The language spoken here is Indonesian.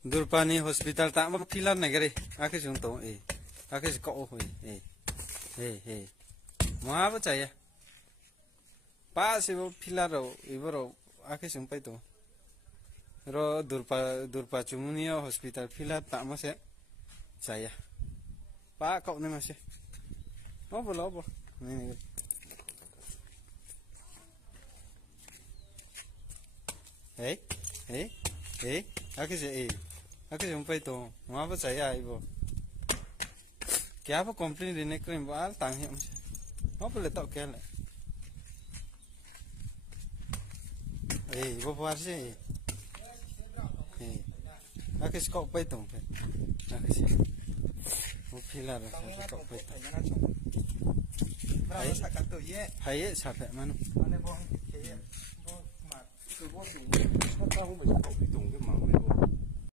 Durpani hospital tak mau pilar negeri. Aku junto aku kok mau apa caya? Pas ibu pilar ibu aku jumpa itu. Ro durpa cumunio hospital pilar tak mau saya. Pak kau nih masih. Apa? Ini. Aku jumpa itu. Mau apa saya ibu? Kaya apa komplain di nekrim bal tangnya masih. Mau boleh tak kaya le? Ibu puas sih. Aku skop pa itu. Aku sih. Mau pilar aku skop pa itu. Hai sampai mana? Mana bong? Kayak bong mat. Itu bong tuh. Kau tahu macam kau hitung ke mana?